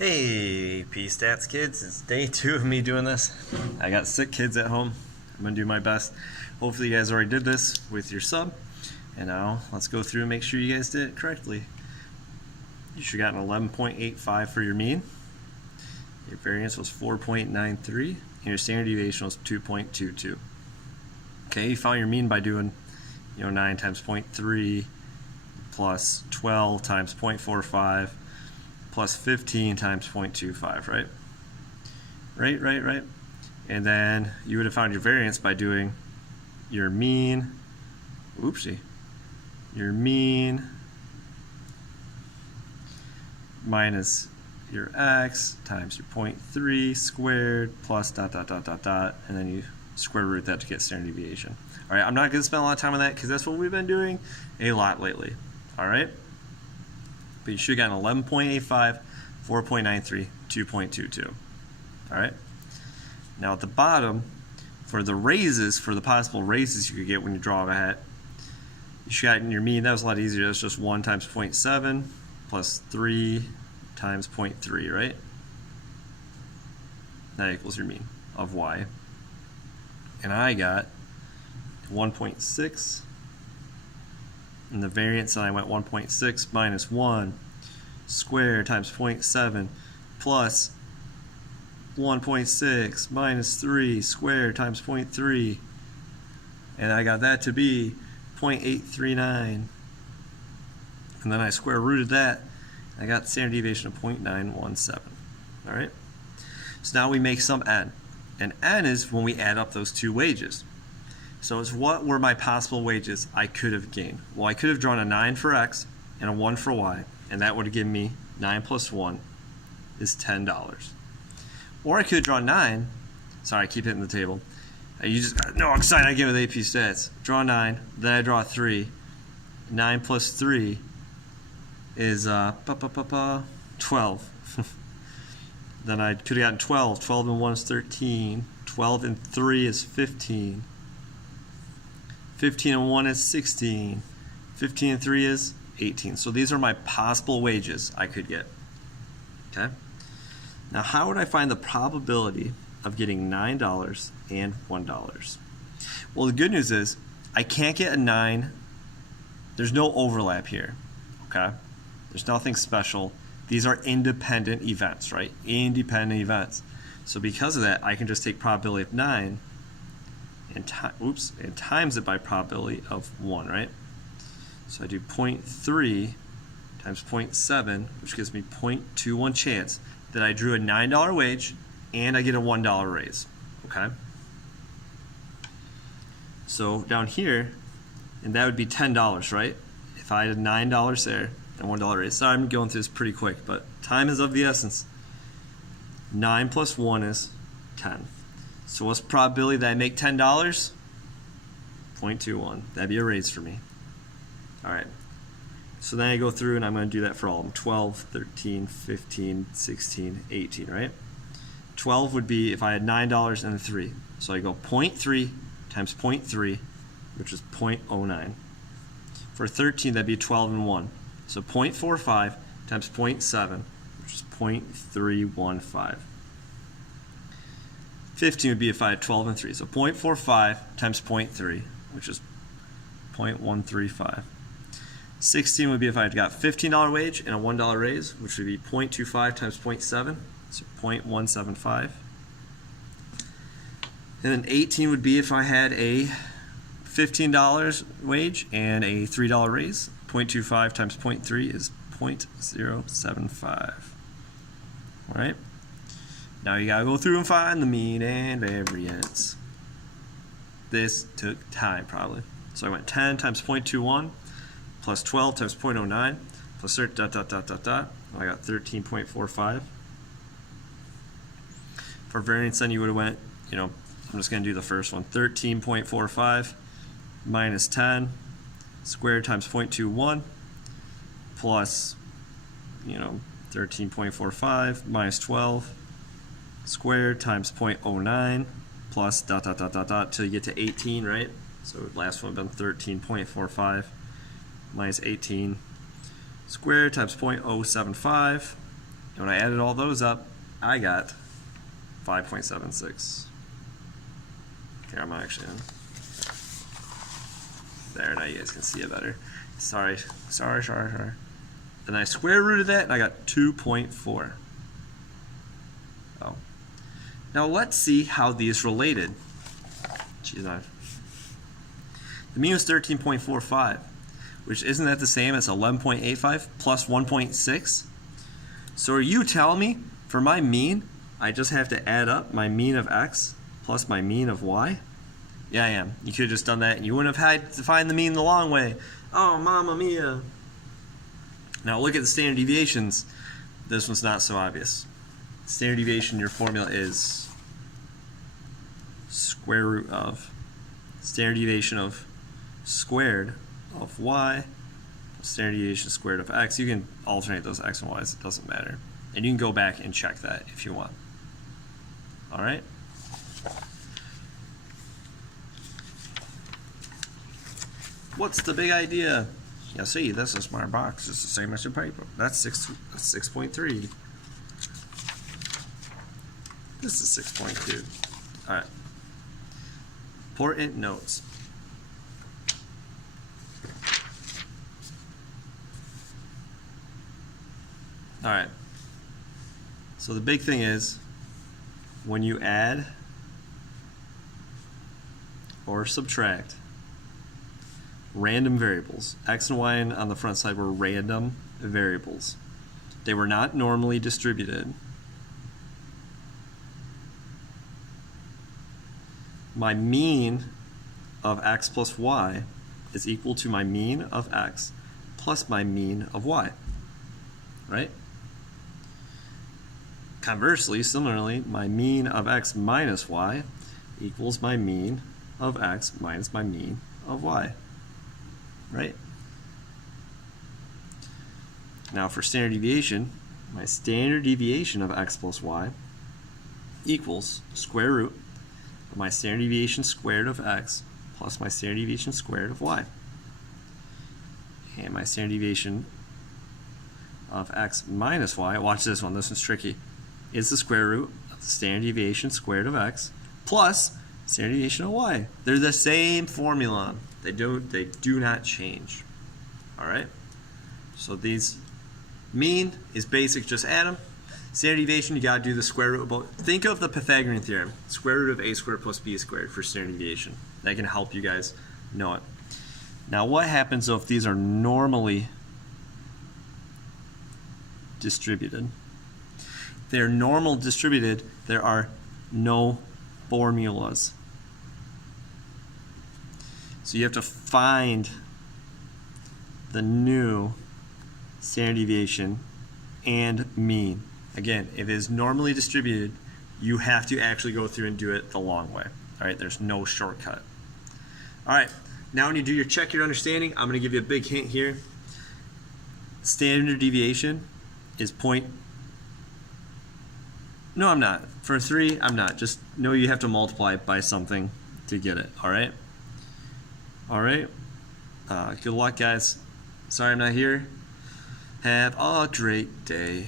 Hey, P-Stats kids, it's day 2 of me doing this. I got sick kids at home. I'm going to do my best. Hopefully you guys already did this with your sub. And now let's go through and make sure you guys did it correctly. You should have gotten 11.85 for your mean. Your variance was 4.93. And your standard deviation was 2.22. Okay, you found your mean by doing 9 times 0.3 plus 12 times 0.45 plus 15 times 0.25, right? Right. And then you would have found your variance by doing your mean, your mean minus your x times your 0.3 squared plus ... and then you square root that to get standard deviation. All right, I'm not going to spend a lot of time on that because that's what we've been doing a lot lately. All right? But you should have gotten 11.85, 4.93, 2.22. All right? Now at the bottom, for the raises, for the possible raises you could get when you draw a hat, you should have gotten your mean. That was a lot easier. That's just 1 times 0.7 plus 3 times 0.3, right? That equals your mean of y. And I got 1.6. And the variance, and I went 1.6 minus 1 squared times 0.7 plus 1.6 minus 3 squared times 0.3. And I got that to be 0.839. And then I square rooted that. I got standard deviation of 0.917. All right? So now we make some n. And n is when we add up those two wages. So it's what were my possible wages I could have gained? Well, I could have drawn a 9 for x and a 1 for y, and that would have given me 9 plus 1 is $10. Or I could have drawn 9. Sorry, I keep hitting the table. You just no excited I get with AP Stats. Draw 9, then I draw 3. 9 plus 3 is 12. Then I could have gotten 12. 12 and 1 is 13. 12 and 3 is 15. 15 and 1 is 16. 15 and 3 is 18. So these are my possible wages I could get. Okay? Now how would I find the probability of getting $9 and $1? Well, the good news is I can't get a 9. There's no overlap here. Okay? There's nothing special. These are independent events, right? Independent events. So because of that, I can just take probability of 9 and times it by probability of 1, right? So I do 0.3 times 0.7, which gives me 0.21 chance that I drew a $9 wage and I get a $1 raise, okay? So down here, and that would be $10, right? If I had $9 there and $1 raise. Sorry, I'm going through this pretty quick, but time is of the essence. 9 plus 1 is 10. So what's the probability that I make $10? 0.21. That'd be a raise for me. All right. So then I go through and I'm going to do that for all of them. 12, 13, 15, 16, 18, right? 12 would be if I had $9 and a 3. So I go 0.3 times 0.3, which is 0.09. For 13, that'd be 12 and 1. So 0.45 times 0.7, which is 0.315. 15 would be if I had 12 and 3. So 0.45 times 0.3, which is 0.135. 16 would be if I had got $15 wage and a $1 raise, which would be 0.25 times 0.7, so 0.175. And then 18 would be if I had a $15 wage and a $3 raise. 0.25 times 0.3 is 0.075. All right? Now you gotta go through and find the mean and variance. This took time probably. So I went 10 times 0.21 plus 12 times 0.09 plus I got 13.45. For variance then you would have went, I'm just gonna do the first one. 13.45 minus 10 squared times 0.21 plus 13.45 minus 12 squared times 0.09 plus ... till you get to 18, right? So last one would have been 13.45 minus 18 squared times 0.075, And when I added all those up, I got 5.76. Okay, I'm actually in. There, now you guys can see it better. Sorry. And I square rooted that, and I got 2.4. Oh. Now let's see how these related. The mean was 13.45, which isn't that the same as 11.85 plus 1.6? So are you telling me for my mean, I just have to add up my mean of x plus my mean of y? Yeah, I am. You could have just done that, and you wouldn't have had to find the mean the long way. Oh, mamma mia. Now look at the standard deviations. This one's not so obvious. Standard deviation, your formula is square root of standard deviation of squared of y, standard deviation squared of x. You can alternate those x and y's, it doesn't matter. And you can go back and check that if you want. All right? What's the big idea? Yeah, see, this is my box. It's the same as your paper. That's 6.3. This is 6.2. All right. Important notes. All right. So the big thing is when you add or subtract random variables, x and y on the front side were random variables. They were not normally distributed. My mean of x plus y is equal to my mean of x plus my mean of y, right? Conversely, similarly, my mean of x minus y equals my mean of x minus my mean of y, right? Now for standard deviation, my standard deviation of x plus y equals square root of my standard deviation squared of x plus my standard deviation squared of y. And my standard deviation of x minus y, watch this one, this one's tricky, is the square root of the standard deviation squared of x plus standard deviation of y. They're the same formula. They do not change. All right? So these mean is basic, just add them. Standard deviation, you got to do the square root of, think of the Pythagorean theorem, square root of a squared plus b squared for standard deviation. That can help you guys know it. Now what happens though if these are normally distributed? If they're normal distributed, there are no formulas. So you have to find the new standard deviation and mean. Again, if it is normally distributed, you have to actually go through and do it the long way. All right, there's no shortcut. All right, now when you do your check your understanding, I'm going to give you a big hint here. Standard deviation is no, I'm not. For 3, I'm not. Just know you have to multiply it by something to get it. All right? All right? Good luck, guys. Sorry I'm not here. Have a great day.